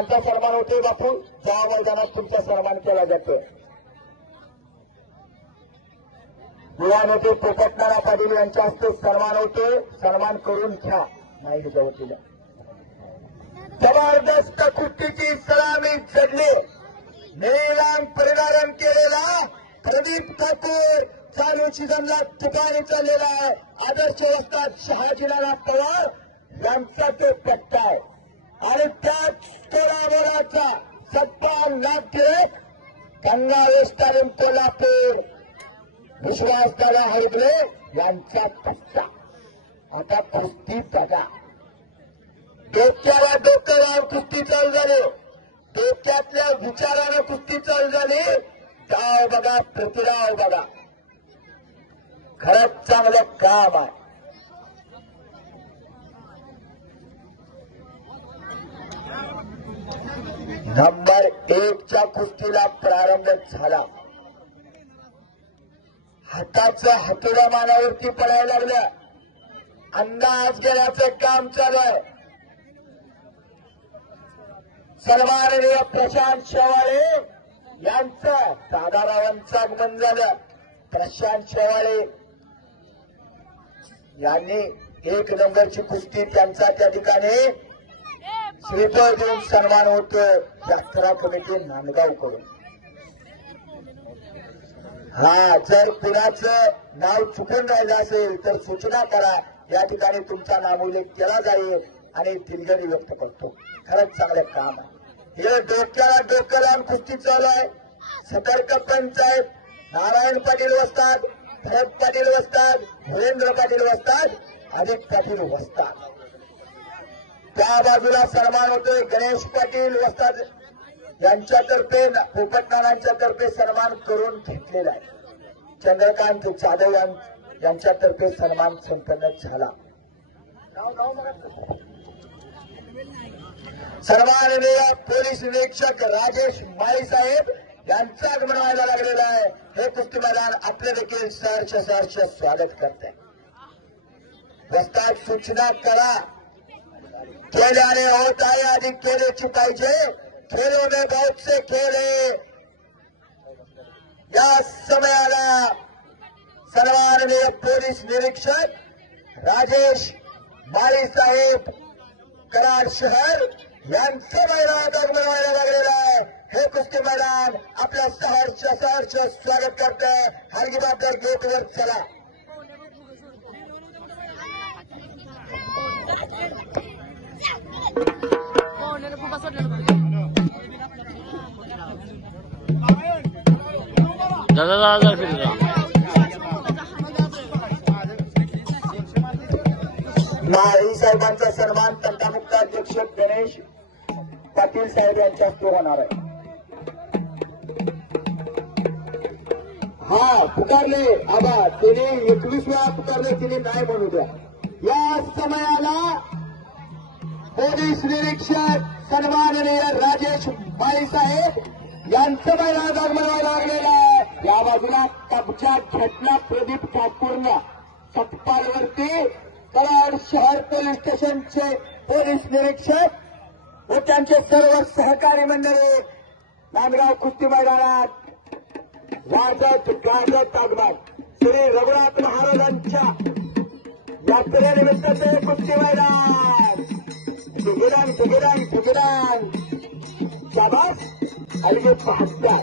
यांचा सन्मान होतोय बापू, ज्या मैदानात तुमचा सन्मान केला जातो. युवा नेते पोपटनाना पाटील यांच्या हस्ते सन्मान होतोय. सन्मान करून घ्या. नाही ह्याच्या वतीला जबरदस्त कुस्तीची सलामी चढली. नीलाम परिधारण केलेला प्रदीप ठाकूर चालू सीझनला ठिकाणी चाललेला आहे. आदर्श वस्ताद शहाजीनाना पवार यांचा तो पट्टा आहे आणि त्याच कोलाबोराचा सत्ता नाट्य गंगा स्टेडियम कोल्हापूर विश्वासदादा हरगले यांचा पट्टा. आता कुस्ती बघा. डोक्याला डोकं लावून कुस्ती चालू झाली. डोक्यातल्या विचारानं कुस्ती चालू झाली. डाव बघा, प्रतिडाव बघा. खरंच चांगलं काम आहे. नंबर 1च्या कुस्तीला प्रारंभ झाला. हाताचं हातोडा मानावरती पडायला लागलं. अंदाज घेण्याचं काम चालू आहे. सन्माननीय प्रशांत शेवाळे यांचं दादारावांचं आगमन झालं. प्रशांत शेवाळे यांनी 1 नंबरची कुस्ती त्यांचा त्या ठिकाणी श्रीफळ देऊन सन्मान होतो. यात्रा कमिटी नांदगाव करून. हा, जर कुणाचं नाव चुकून राहिलं असेल तर सूचना करा. या ठिकाणी तुमचा नामोल्लेख केला जाईल आणि दिलगिरी व्यक्त करतो. खरंच चांगलं काम आहे. हे डोक्याला डोकं लावून कुस्ती चालू आहे. सतर्क पंचायत नारायण पाटील वस्ताद, भरत पाटील वस्ताद, धीरेंद्र पाटील वस्ताद, अजित पाटील वस्ताद. त्या बाजूला सन्मान होतोय गणेश पाटील वस्ताद यांच्यातर्फे, पोपटनानांच्या तर्फे सन्मान करून घेतलेला आहे. चंद्रकांत जाधव यांच्यातर्फे सन्मान संपन्न झाला. सन्माननीय पोलीस निरीक्षक राजेश माळी साहेब यांचं आगमन व्हायला लागलेलं आहे. हे कुस्ती मैदान आपले देखील सहर्ष स्वागत करते. वस्ताद सूचना करा. केल्याने होत आहे, अधिक केल्याची पाहिजे. खेलों में बहुत से खेल है. या समयाला सन्माननीय पोलीस निरीक्षक राजेश माळी साहेब कराड शहर यांचं मैदान आगमन व्हायला लागलेलं आहे. हे कुस्ती मैदान आपल्या सहर्ष स्वागत करतं. हरगिबादर गेटवर चला. माळी साहेबांचा सन्मान तंटामुक्त अध्यक्ष गणेश पाटील साहेब यांच्या हस्ते होणार आहे. हा, पुकारले आबा, तिने 21 वेळा पुकारले, तिने नाही म्हणू द्या. या समयाला पोलीस निरीक्षक सन्माननीय राजेश माळी साहेब यांचं मैदान आगमन व्हायला लागलेलं आहे. या बाजूला कब्जा घेतला प्रदीप ठाकूरनं सतपालवरती. कराड शहर पोलीस स्टेशनचे पोलीस निरीक्षक व त्यांचे सर्व सहकारी मंडळी नांदगाव कुस्ती मैदानात वाजत गाजत आगमन. श्री रघुनाथ महाराजांच्या यात्रेनिमित्ताचे कुस्ती मैदान. ठिगिरान शाबास. अलगे 75